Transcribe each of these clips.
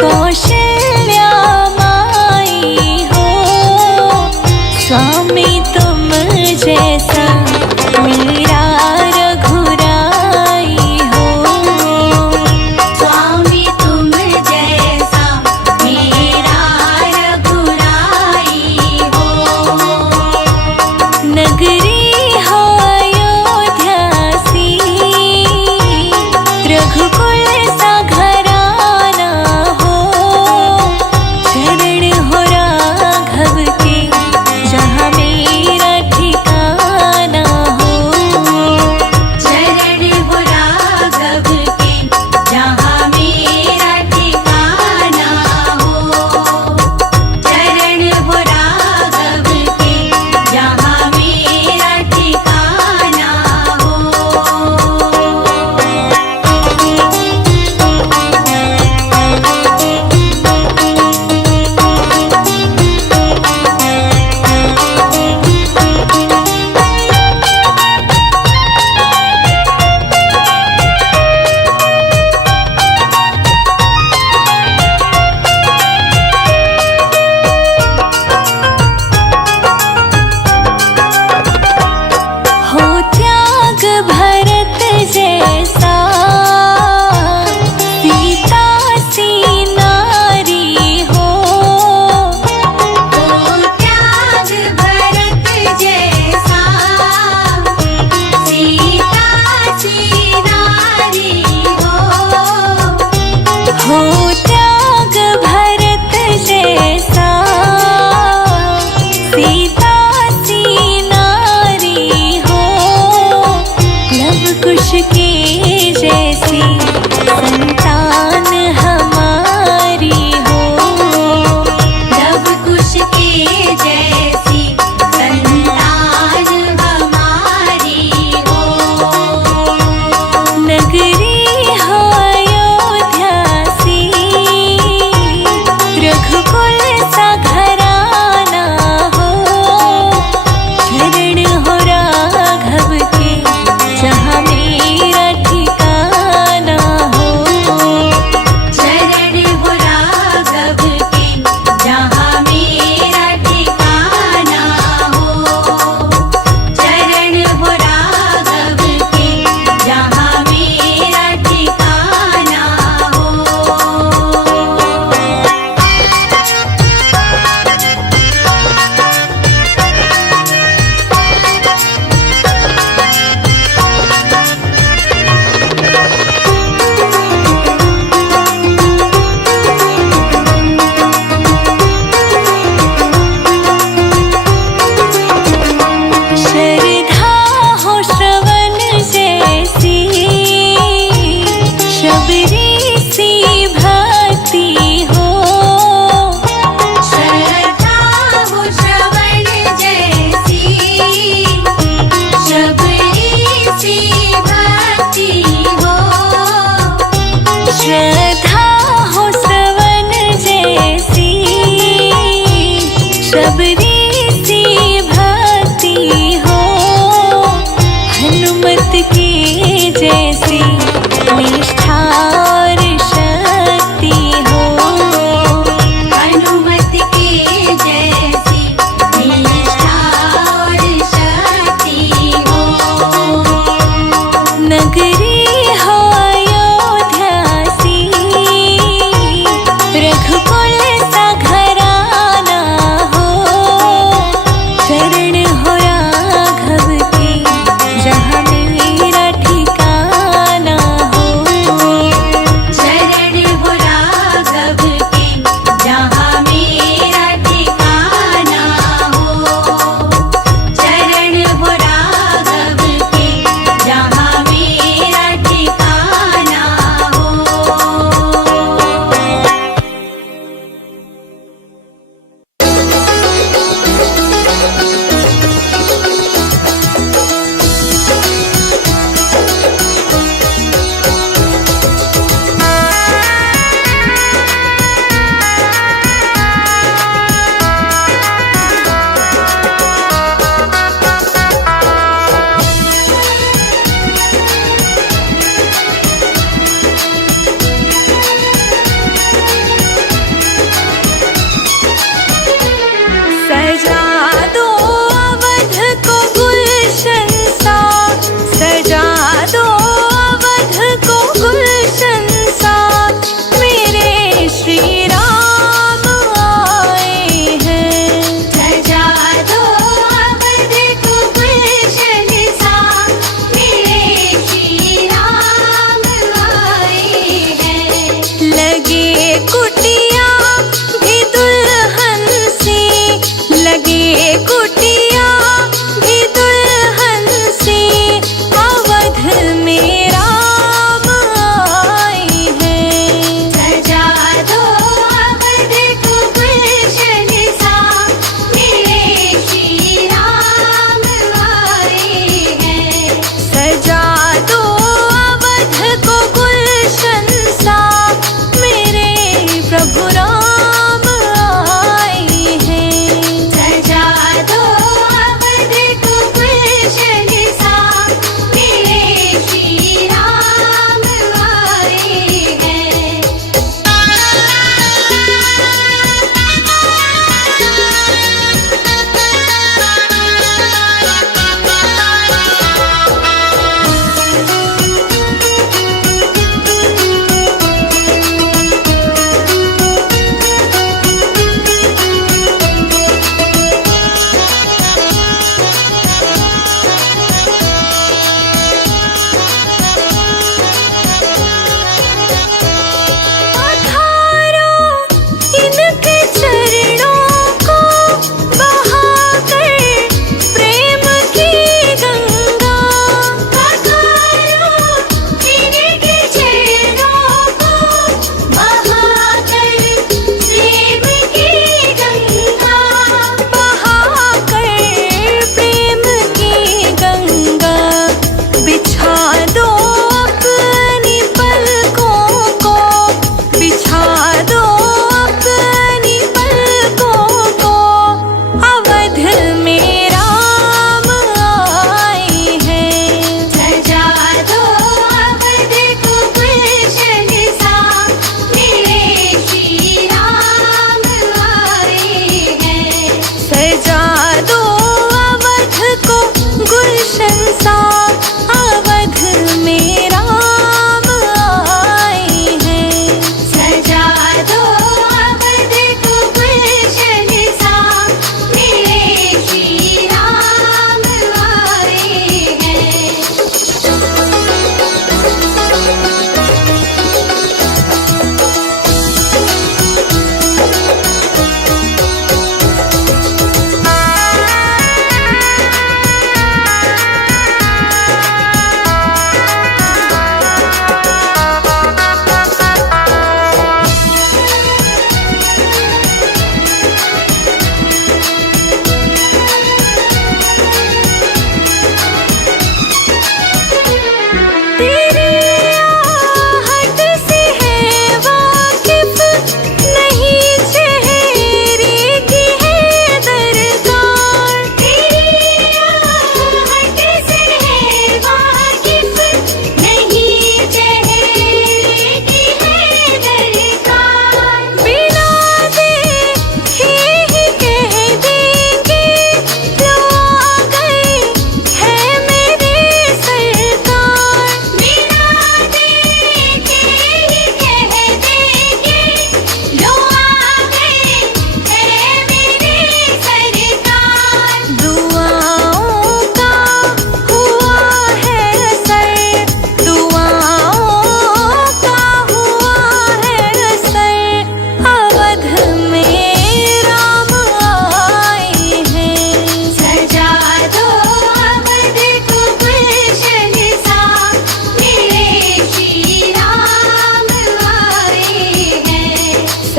कौशल्या माई हो, स्वामी तुम जैसा मेरा रघुराई हो। स्वामी तुम जैसा मेरा रघुराई हो। नगरी हो अयोध्या सी, रघुकुल सा घराना हो,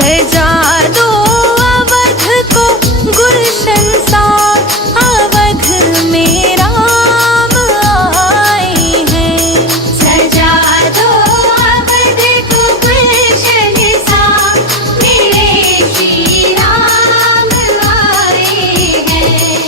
सजा दो अवध को गुलशन सा, अवध में राम आए हैं। सजा दो अवध को गुलशन सा, मेरे श्री राम आए हैं।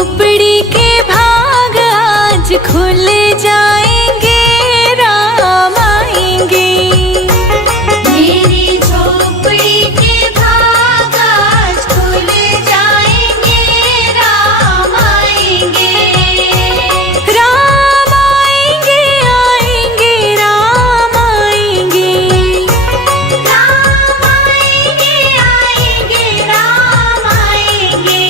झोपड़ी के भाग आज खुल जाएंगे, राम आएंगे। मेरी झोपड़ी के भाग आज खुल जाएंगे, राम आएंगे। राम आएंगे, आएंगे, राम आएंगे। राम आएंगे, आएंगे, राम आएंगे।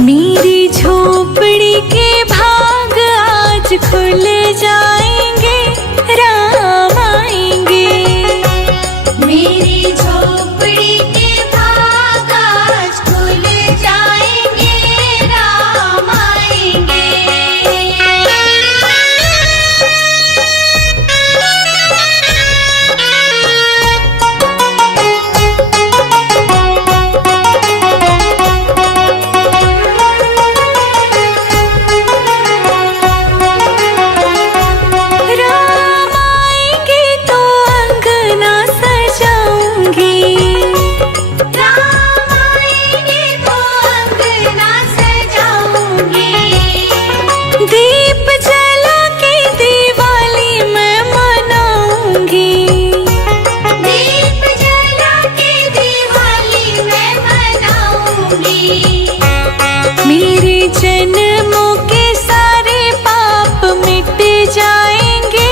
मेरी झोपड़ी के भाग आज खुल जाएंगे, राम आएंगे। मेरी झोपड़ी के भाग आज खुल जाएंगे, राम आएंगे। राम आएंगे तो अंगना सजाऊंगी, राम आएंगे तो अंगना सजाऊंगी। दीप जला के दिवाली मैं मनाऊंगी। दीप जला के दिवाली मैं मनाऊंगी। मेरे जन्मों के सारे पाप मिट जाएंगे,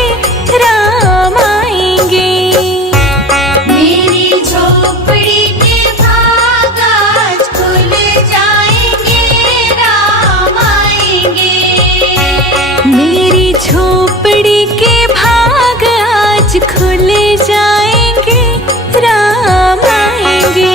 राम आएंगे। मेरी झोपड़ी के भाग आज खुल जाएंगे, राम आएंगे। मेरी झोपड़ी के भाग आज खुल जाएंगे, राम आएंगे।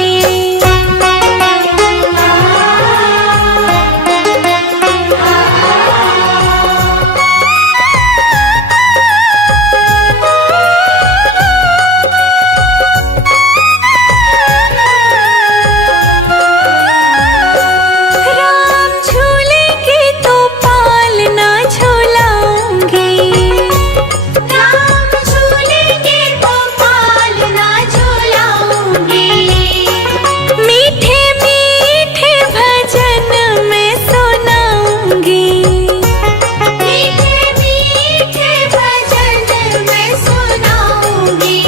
राम झूलेंगे तो पालना झूलाऊंगी। राम झूलेंगे तो पालना झूलाऊंगी। मीठे मीठे भजन मैं सुनाऊंगी। मीठे मीठे भजन मैं सुनाऊंगी।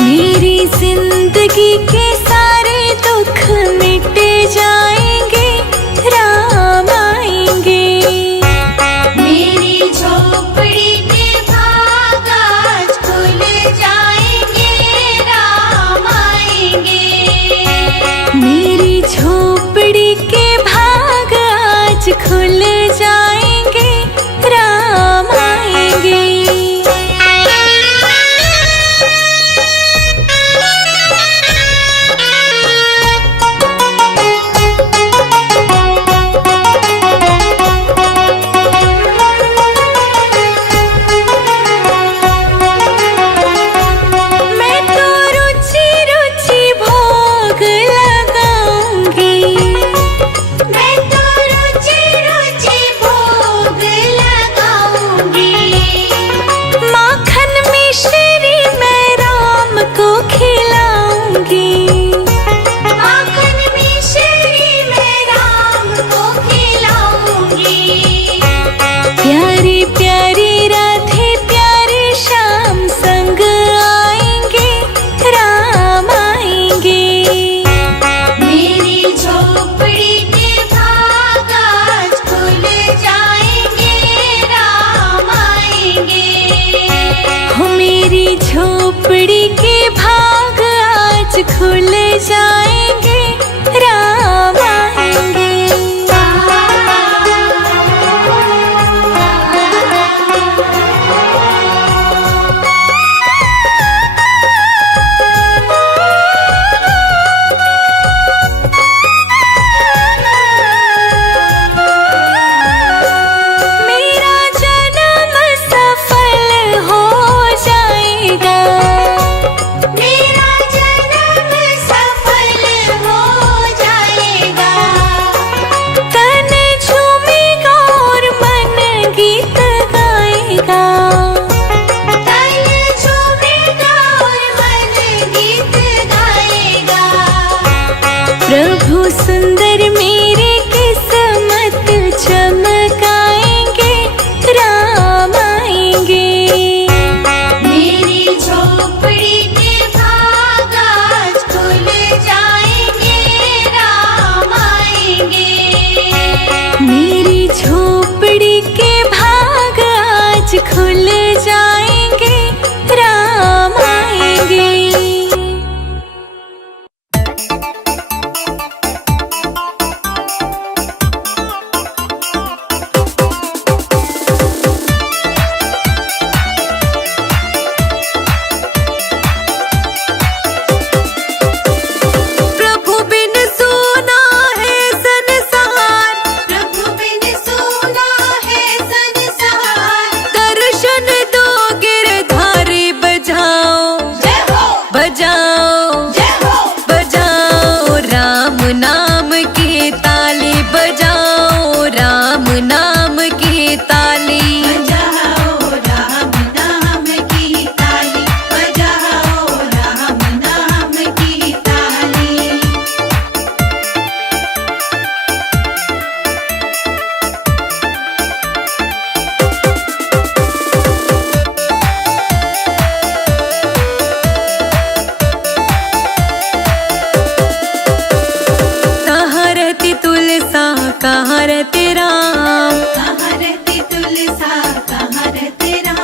मेरी जिंदगी के सारे दुख मिट जाएंगे, राम आएंगे। मेरी झोपड़ी के भाग आज खुल जाएंगे, राम आएंगे। मेरी झोपड़ी के भाग आज खुल जाएंगे, राम आएंगे। मैं तो रुचि रुचि भोग लगाऊंगी। मैं तो रुचि रुचि भोग लगाऊंगी। माखन मिश्री मैं राम को खिलाऊंगी। माखन मिश्री मैं राम को खिलाऊंगी। प्यारी प्यारी राधे प्यारे श्याम संग आएंगे, राम आएंगे। मेरी झोपड़ी के भाग आज खुल जाएंगे, राम आएंगे। हो मेरी झोपड़ी के भाग आज खुल जाएंगे, राम आएंगे। मेरा जन्म सफल हो जाएगा। मेरा जन्म सफल हो जाएगा। तन झूमेगा और मन गीत गाएगा। तन झूमेगा और मन गीत गाएगा। प्रभु सुंदर मेरे किस कहाँ रहते राम, कहाँ रहते तुलसा, कहाँ रहते राम,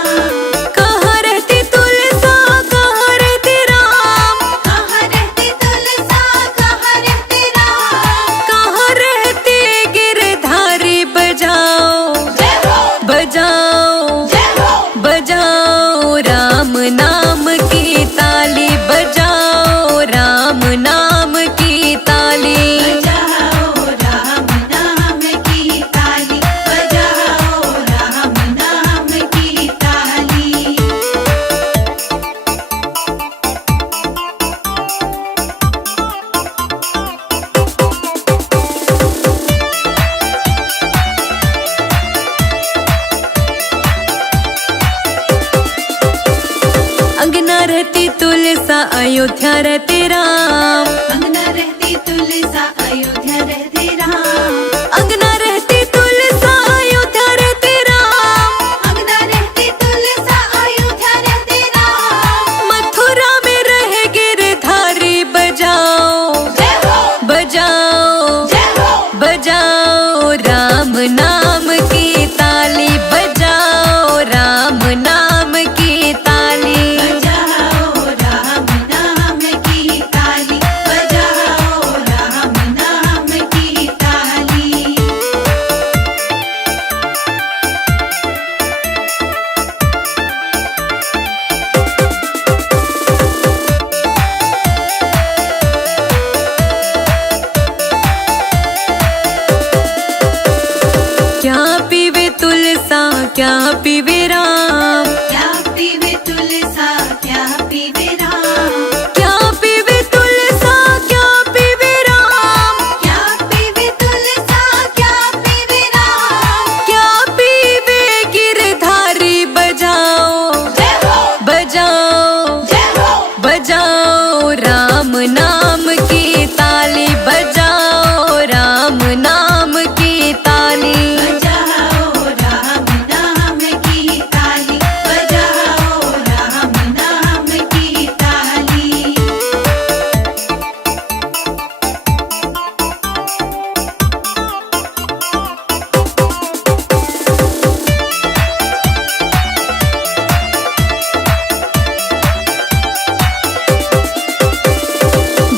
कहाँ रहते तुलसा, कहाँ रहते राम, कहाँ रहते तुलसा, कहाँ रहते राम, कहाँ रहते गिरधारी। बजाओ जय हो, बजाओ जय हो, बजाओ राम नाम की ताली, बजाओ राम नाम की ताली। बजाओ राम नाम की ताली, बजाओ राम नाम की ताली। अंगना रहती तुलसा, अयोध्या रहते राम, अंगना रहती तुलसा, अयोध्या रहते राम, अंगना रहती तुलसा, अयोध्या रहते राम, अंगना रहती तुलसा, अयोध्या रहते राम। मथुरा में रहे गिरधारी। बजाओ जय हो, बजाओ जय हो, बजाओ राम नाम की ताली, बजाओ राम नाम की ताली। बजाओ राम नाम की ताली, बजाओ राम नाम की ताली। क्या पीवे तुलसा, क्या पीवे राम, क्या पीवे तुलसा, क्या पीवे राम, क्या पीवे तुलसा, क्या पीवे राम, क्या पीवे तुलसा, क्या पीवे राम। क्या पीवे गिरधारी। बजाओ जय हो, बजाओ जय हो, बजाओ राम नाम की ताली, बजाओ राम नाम की ताली। बजाओ राम नाम की ताली, बजाओ राम नाम की ताली।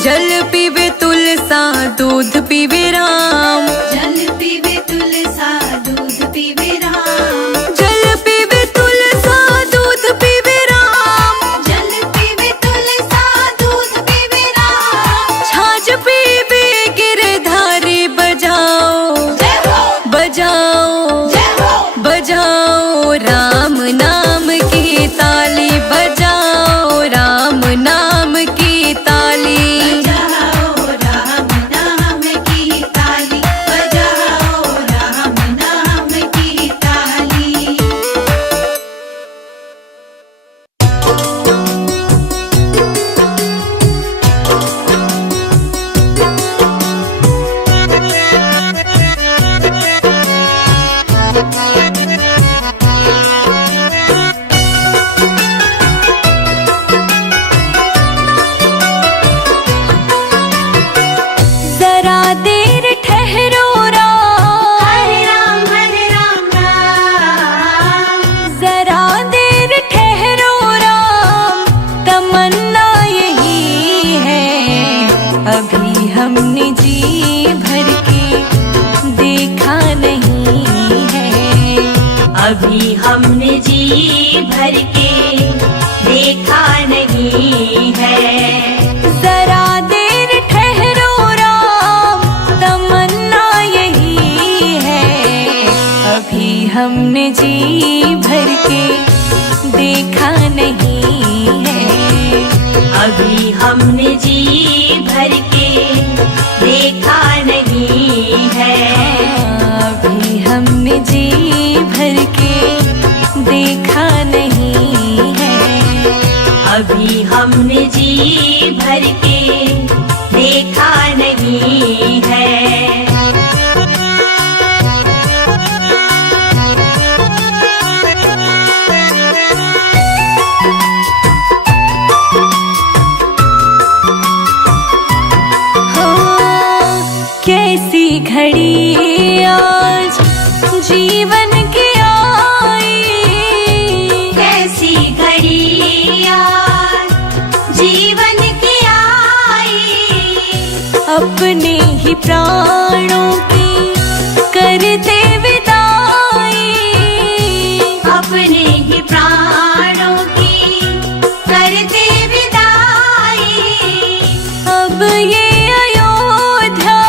जल पीवे तुलसा, दूध पीवे राम, जल पीवे तुलसा, दूध पीवे राम, जल पीवे तुलसा, दूध पीवे राम, जल पीवे तुलसा, दूध पीवे राम। छाछ पीवे गिरधारी। बजाओ जय हो, बजाओ जय हो, बजाओ राम नाम की ताली, बजाओ राम नाम की ताली। बजाओ राम नाम की ताली, बजाओ राम नाम की ताली। जरा देर ठहरो राम, हरे राम राम, जरा देर ठहरो राम, तमन्ना यही है अभी हमने जी भर के देखा नहीं है, अभी हमने जी भर के देखा नहीं है। जरा देर ठहरो राम, तमन्ना यही है अभी हमने जी भर के देखा नहीं है, अभी हमने जी भर के देखा नहीं है। अभी हमने जी भर के देखा नहीं है, अभी हमने जी भर के देखा नहीं है। कैसी घड़ी आज जीवन की आई, कैसी घड़ी आज जीवन की आई। अपने ही प्राणों की करते विदाई, अपने ही प्राणों की करते विदाई। अब ये अयोध्या,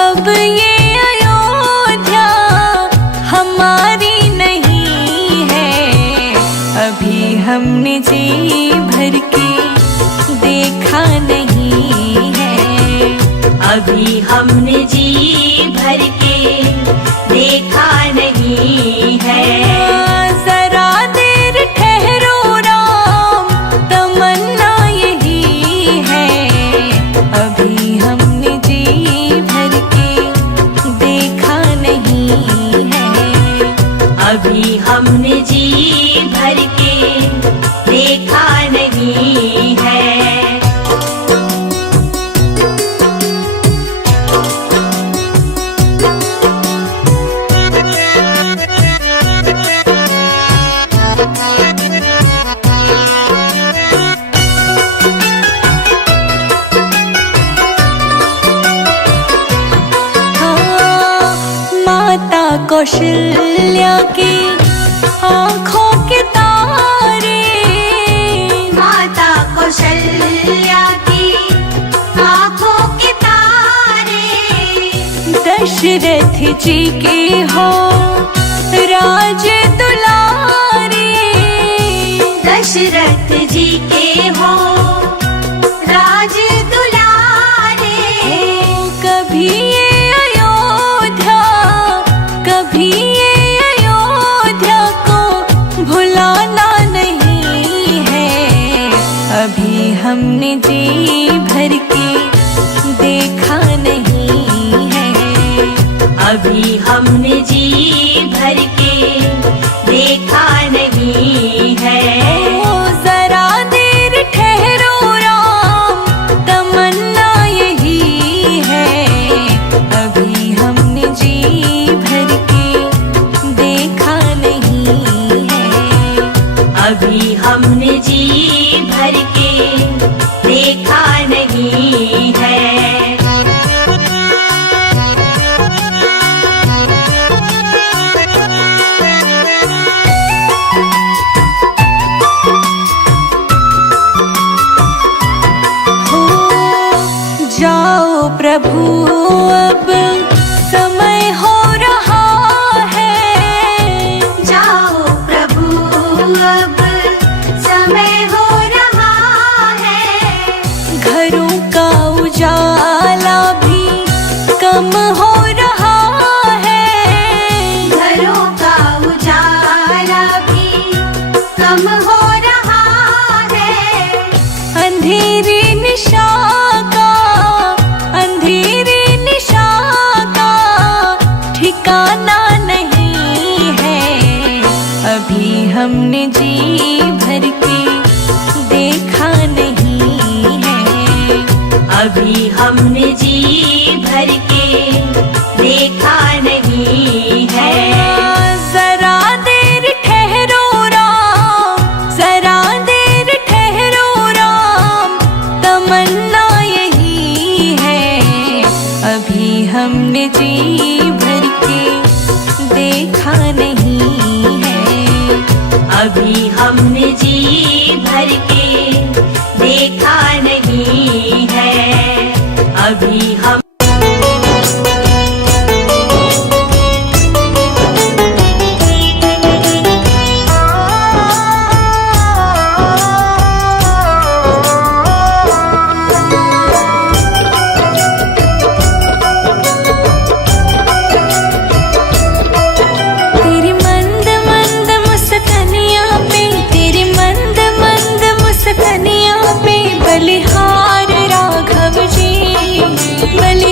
अब ये अयोध्या हमारी नहीं है। अभी हमने जी भर के देखा नहीं है, अभी हमने जी भर के देखा नहीं है। जरा देर ठहरो राम, तमन्ना यही है। अभी हमने जी भर के देखा नहीं है, अभी हमने जी भर के देखा नहीं है। हाँ, माता कौशल्या की आँखों के तारे, माता कौशल्या की आँखों के तारे। दशरथ जी के हो राज दुलारे, दशरथ जी के हो राज दुलारे। कभी ये अयोध्या, कभी ये अयोध्या को भुलाना नहीं है। अभी हमने जी भर के देखा नहीं है, अभी हमने जी भर के देखा नहीं है। ओ जरा देर ठहरो राम, तमन्ना यही है। अभी हमने जी भर के देखा नहीं है, अभी हमने जी भर के देखा नहीं है। हो जाओ प्रभु अब समय हो रहा है, जाओ प्रभु अब समय हो रहा है। घरों का उजाला भी कम हो रहा है, घरों का उजाला भी कम हो रहा है। अंधेरी निशा का, अंधेरी निशा का ठिकाना नहीं है। अभी हमने जी भर के देखा नहीं है, अभी हमने जी भर के देखा नहीं है। जरा देर ठहरो राम, जरा देर ठहरो राम, तमन्ना यही है। अभी हमने जी भर के देखा नहीं है, अभी हमने जी भर के देखा नहीं है। अभी हम तेरी मंद मंद मुस्कानियाँ पे, तेरी मंद मंद मुस्कानियाँ पे बलिहार राघव जी, बलिहार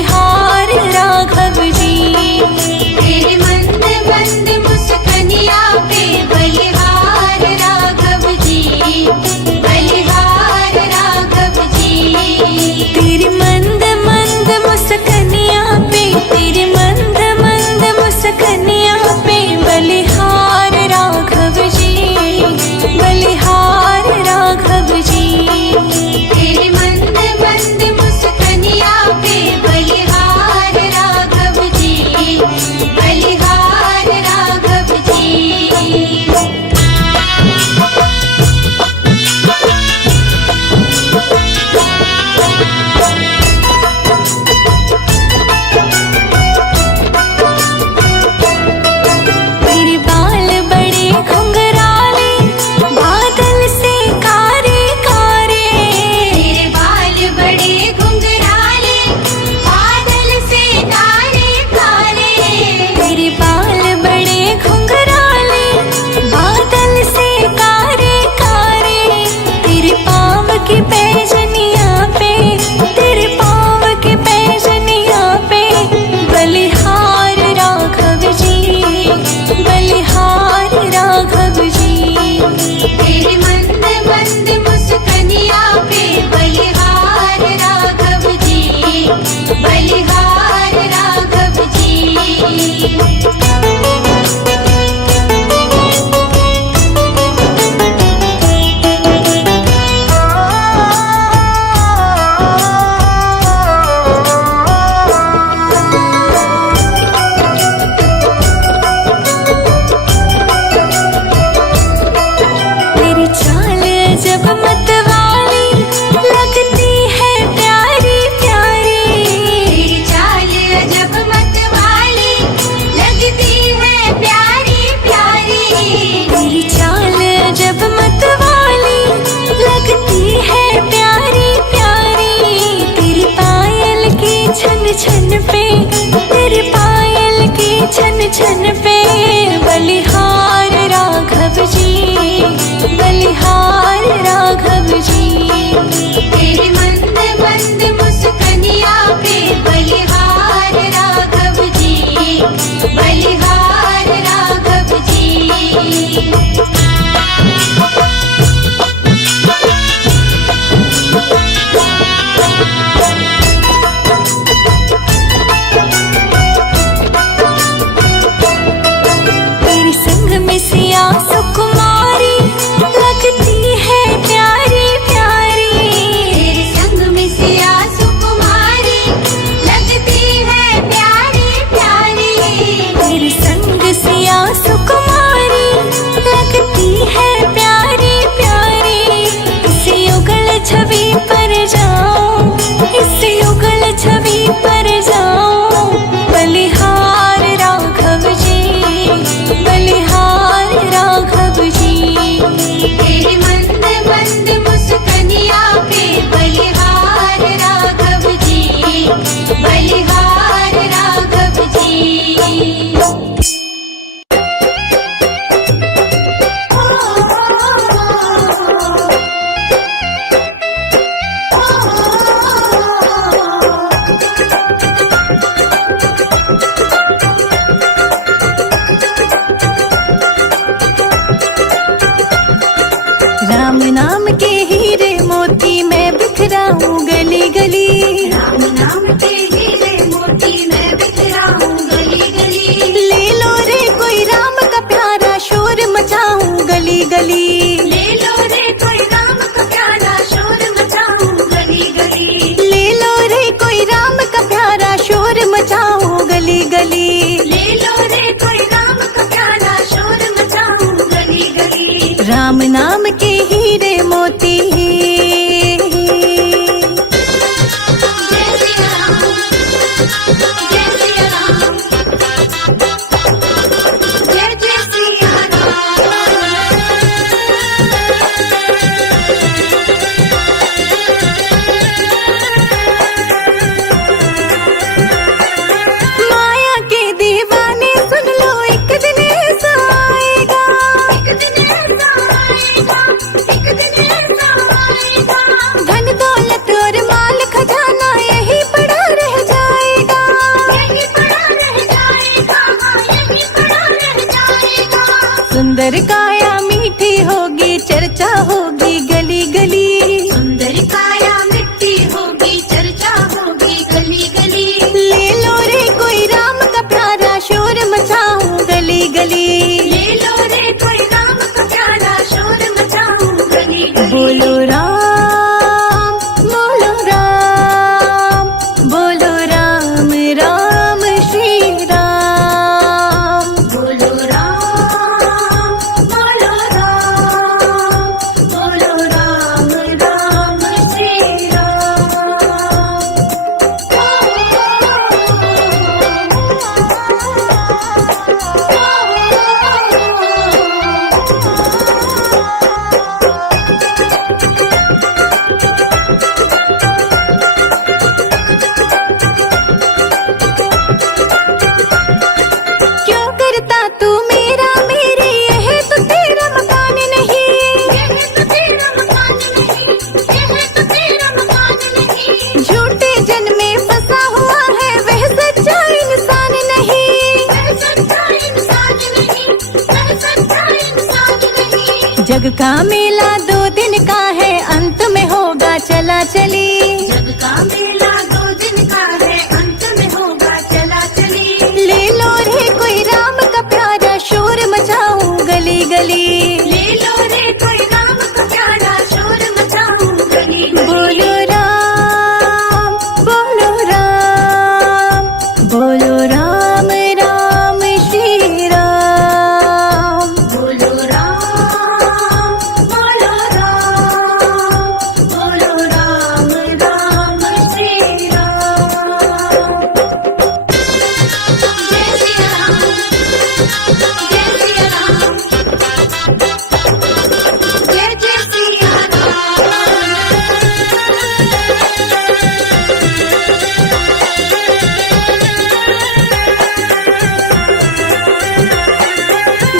सुंदर काया मीठी होगी, चर्चा होगी गली गली। सुंदर काया मिट्टी होगी, चर्चा होगी गली गली। ले लो रे कोई राम का प्यारा, शोर मचाऊं गली गली। ले लो रे कोई राम का प्यारा, शोर मचाऊं गली गली। बोलो राम, बोलो राम, बोलो राम राम श्री राम। बोलो राम, बोलो राम, बोलो राम राम श्री क्यों करता तू मेरा मेरी, यह तो तेरा मकान नहीं। यह तो तेरा मकान नहीं, यह तो तेरा मकान नहीं। झूठे जन में फंसा हुआ है, वह सच्चा इंसान नहीं। वह सच्चा इंसान नहीं, वह सच्चा इंसान नहीं। जग का मेला 2 दिन का है, अंत में होगा चला चली। जग का मेला 2 दिन का है, अंत में होगा चला चली। ले लो रे कोई राम का प्यारा, शोर मचाऊं गली गली। ले लो रे कोई राम का प्यारा, शोर मचाऊं गली गली। बोलो राम, बोलो राम, बोलो राम राम श्री राम। बोलो राम, बोलो राम, बोलो राम राम श्री राम। जय श्री राम, जय श्री राम, जय जय श्री राम।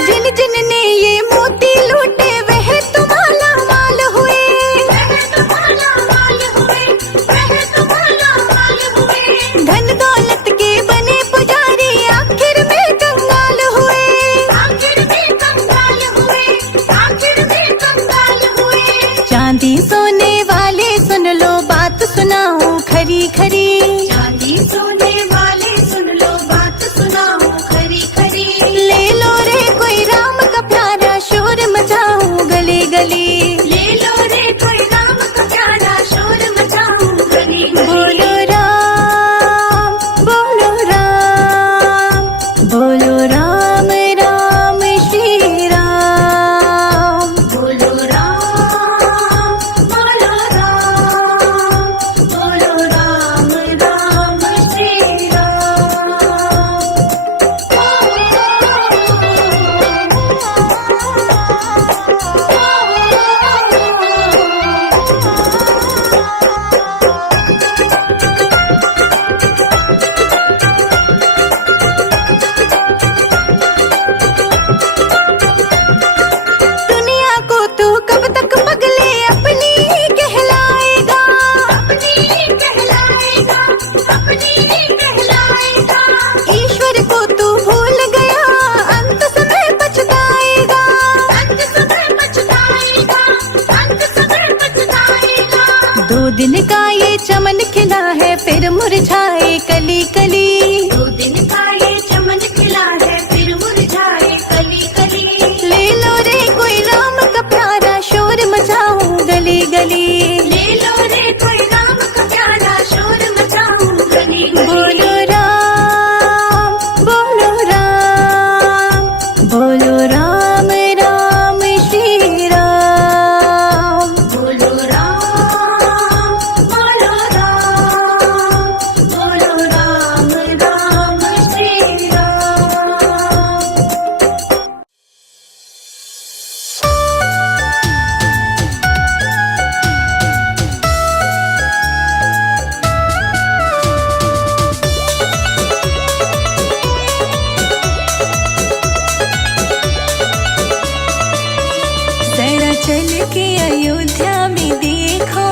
जिन जिन ने ये मोती लूटे, वह तुम्हारा माल हुए। वह तुम्हारा माल हुए, वह तुम्हारा माल हुए। धन दौलत के बने पुजारी, आखिर में कंगाल हुए। आखिर में कंगाल हुए, आखिर में कंगाल हुए। चांदी सोने वाले सुन लो, बात सुनाऊं खरी खरी। चांदी सोने वाले सुन लो, बात सुनाओ खरी खरी। ले लो रे कोई राम का प्यारा, शोर मचाऊं गली गली। ले लो रे कोई राम का प्यारा, शोर मचाऊं गली गली। बोलो राम, बोलो राम, बोलो राम राम श्री राम। बोलो राम, बोलो राम, बोलो राम राम श्री राम। दुनिया को तू कब तक पगले अपनी ही कहलाएगा। अपनी ही कहलाएगा, अपनी ही कहलाएगा। ईश्वर को तू भूल गया, अंत समय पछताएगा। अंत समय पछताएगा, अंत समय पछताएगा। 2 दिन का ये चमन खिला है, फिर मुरझाए कली कली। 2 दिन का ये चमन खिला है, फिर मुरझाए कली कली। ले लो रे कोई राम का प्यारा, शोर मचाऊं गली गली। ले लो रे कोई राम का प्यारा, शोर मचाऊं गली गली। बोलो राम, बोलो राम, बोलो राम राम श्री राम। बोलो राम, बोलो राम, बोलो राम राम श्री राम। जरा चल के अयोध्या में देखो,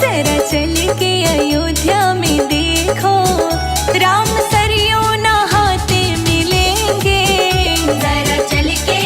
जरा चल के अयोध्या में देखो, राम सरयू नहाते मिलेंगे। जरा चल के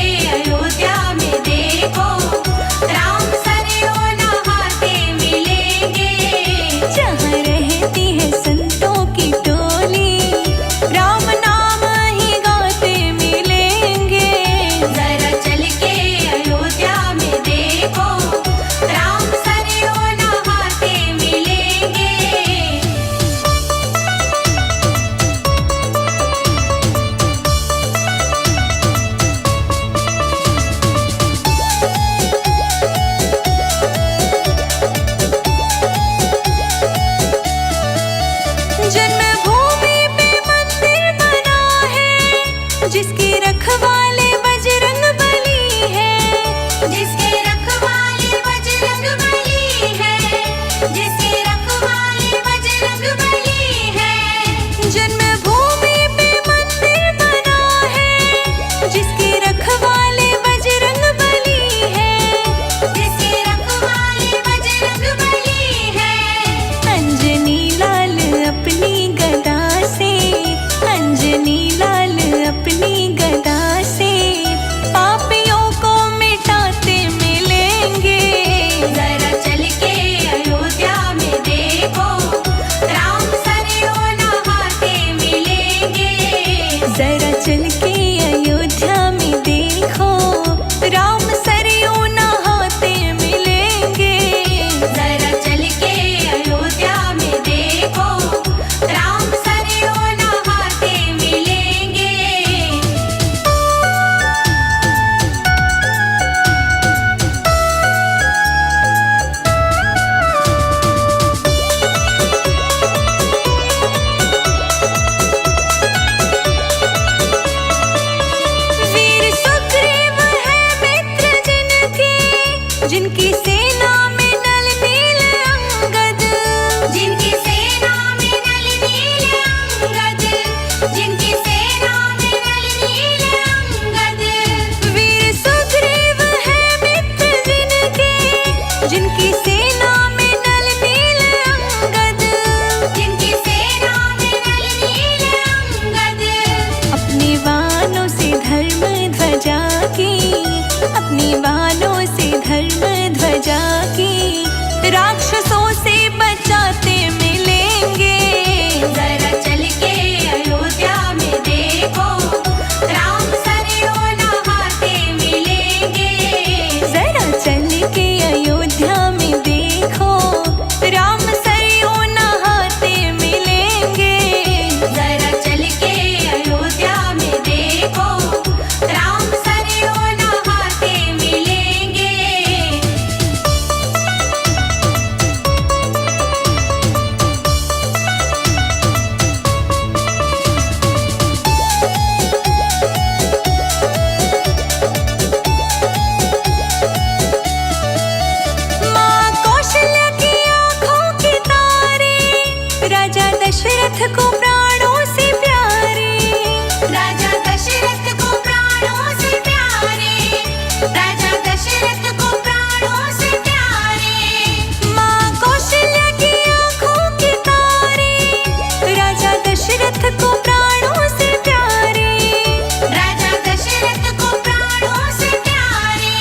जिनकी सेना में नल नील अंगद, वीर सुग्रीव है मित्र जिनके, जिनकी सेना में नल नील अंगद, जिनकी सेना में नल नील अंगद। अपने वानों से धर्म ध्वजा की, अपने वानों से धर्म ध्वजा की, राक्षसों से बचाते मिलेंगे। जरा चल के अयोध्या में देखो, राम सरयों नहाते मिलेंगे। जरा चल के अयोध्या में देखो, राम सरयों नहाते मिलेंगे। जरा चल के अयोध्या में देखो, राम सरयों नहाते मिलेंगे। माँ कौशल्या की आँखों के तारे, राजा दशरथ को प्राणों से प्यारे। राजा दशरथ को प्राणों से प्यारे, राजा दशरथ को प्राणों से प्यारे। माँ कौशल्या की आँखों के तारे, राजा दशरथ को प्राणों से प्यारे। राजा दशरथ को प्राणों से प्यारे।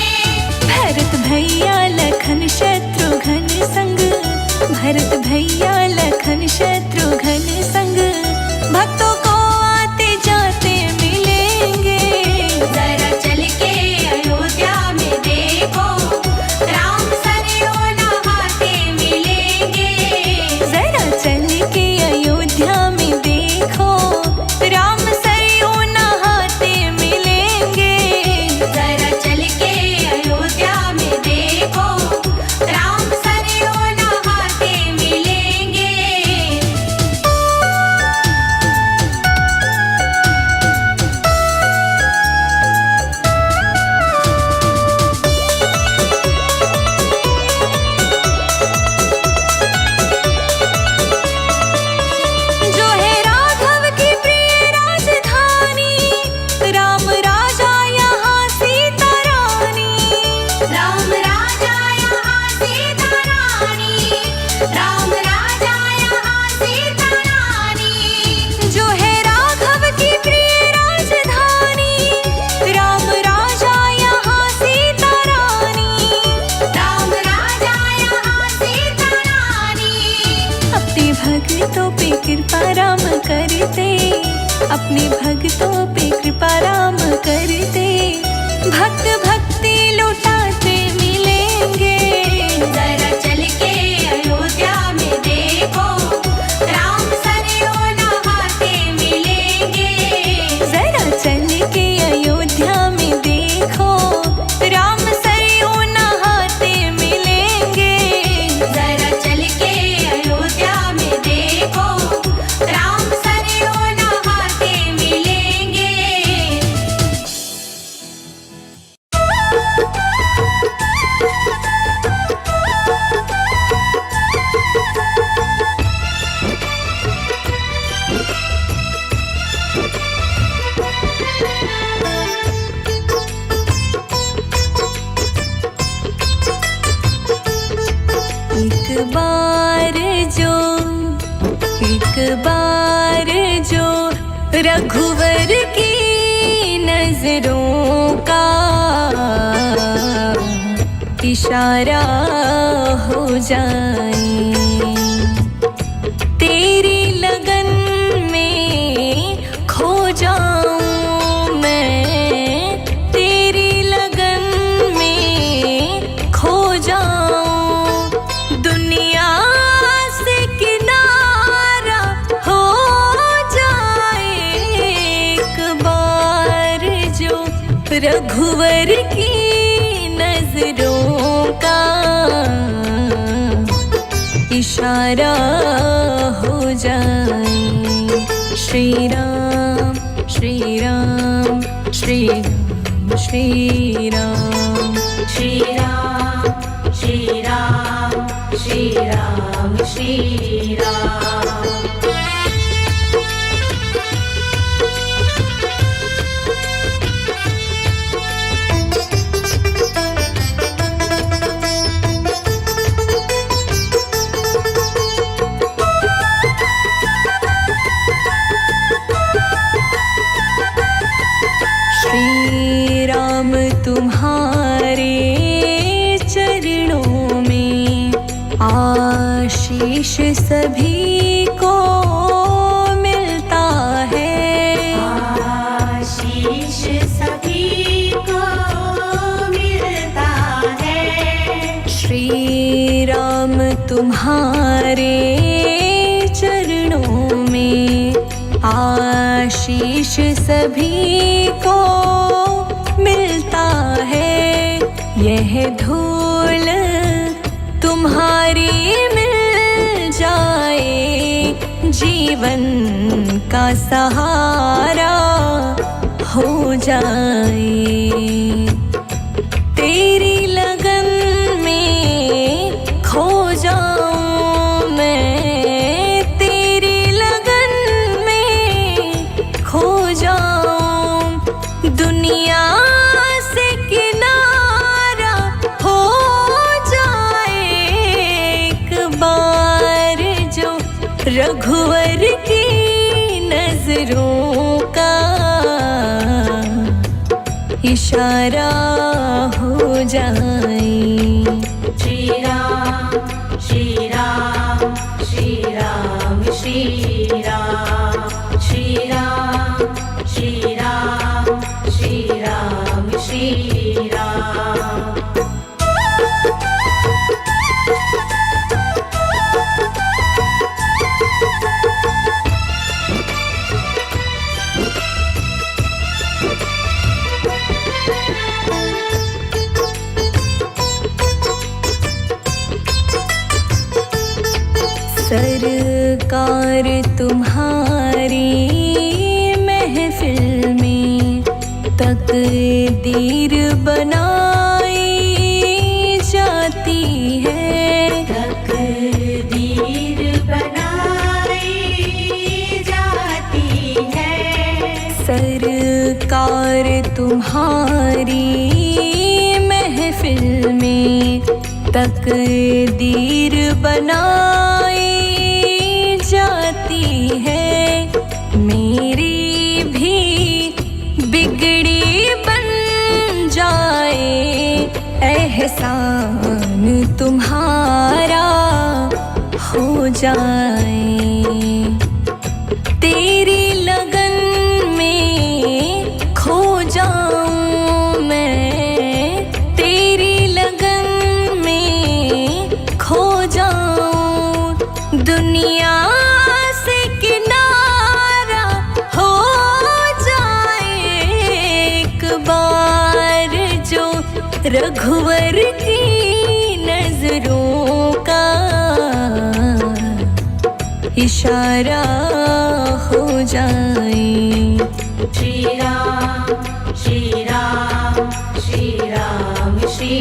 भरत भैया लखन शत्रुघ्न संग, भरत भैया लखन शत्रुघ्न संग, भक्तों को आते जाते मिलेंगे। जरा चल के अयोध्या में देखो, राम सरयों नहाते मिलेंगे। जरा चल के अयोध्या में देखो, राम सरयों नहाते मिलेंगे। जरा चल के अयोध्या में देखो, राम सरयों नहाते मिलेंगे। जो है राघव की प्रिय राजधानी, राम राजा यहाँ सीता रानी। राम राजा यहाँ सीता रानी, राम राजा यहाँ सीता रानी। जो है राघव की प्रिय राजधानी, राम राजा यहाँ सीता रानी। राम राजा यहाँ सीता रानी। अपने भक्तों पे कृपा राम करते, अपने भक्तों पे कृपा राम करते, भक्त भक्ति लुटाते मिलेंगे। जरा चल के अयोध्या में देखो, राम सरयों नहाते मिलेंगे। जरा चल के अयोध्या में देखो, राम सरयों नहाते मिलेंगे। जरा चल के अयोध्या में देखो, राम सरयों नहाते मिलेंगे। एक बार जो रघुवर की नजरों का इशारा हो जाए, तेरी लगन में खो जाऊं मैं, तेरी लगन में खो जाऊं, दुनिया से किनारा हो जाए। एक बार जो रघुवर की नजरों का इशारा हो जाए। श्री राम श्री राम श्री राम श्री राम श्री राम श्री राम श्री राम श्री राम। आशीष सभी को मिलता है, आशीष सभी को मिलता है। श्री राम तुम्हारे चरणों में आशीष सभी को मिलता है। यह धूल तुम्हारी मिल जाए, जीवन का सहारा हो जाए। तेरी लगन में खो जाऊं मैं, तेरी लगन में खो जाऊं। दुनिया से किनारा हो जाए एक बार, जो रघुवर की नजरों का इशारा हो जाए। श्री राम श्री राम श्री राम श्री राम श्री राम श्री राम श्री राम श्री राम। सरकार तुम्हारी महफिल में तकदीर बनाई जाती है, तकदीर बनाई जाती है। सरकार तुम्हारी महफिल में तकदीर बनाई जाती है। मेरी भी बिगड़ी बन जाए, एहसान तुम्हारा हो जाए। तेरी लगन में खो जाऊं मैं, तेरी लगन में खो जाऊं। दुनिया से किनारा हो जाए एक बार, जो रघुवर की नजरों का इशारा हो जाए। श्री राम श्री राम श्री राम श्री